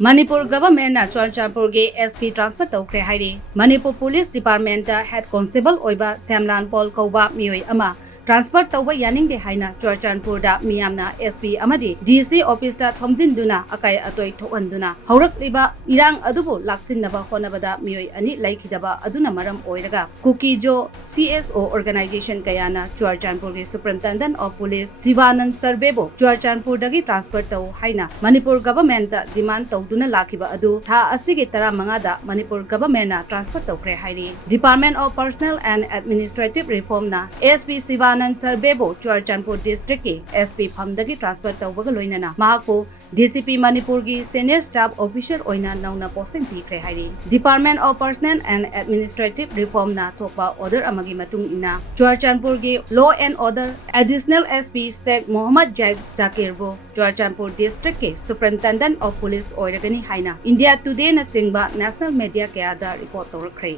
Manipur government na Churchandpur ge SP transfer Toukhre Hairi Manipur Police Department da Head Constable oiba Samlan Paul Kauba mioi ama transfer tauba yaning de haina Churchandpur da miyamna SP amadi DC office da thomjinduna akai atoi thokanduna haurakliba irang adubu laksinaba honabada mioi ani laikhidaba aduna maram oiraga Kukijo CSO organization kayana Churchandpur ge Superintendent of Police Sivanand Sarbebo Churchandpur dagi transfer tau haina Manipur government da demand tauduna lakiba adu tha asigi tara mangada Manipur government na transfer Toukhre Hairi Department of Personnel and Administrative Reform na SP Sivanand Sarbebo Churchandpur district ke SP phamdagi transfer taubaga loinana mahako DCP Manipur gi senior staff officer oina nauna posting Toukhre Hairi Department of Personnel and Administrative Reform na thokpa order amagi matung ina Churchandpur gi Law and Order Additional SP Sheikh Mohammad Jaib Zakir bo Churchandpur district ke Superintendent of Police oiragani haina India Today na singba national media kaya da report tawrakre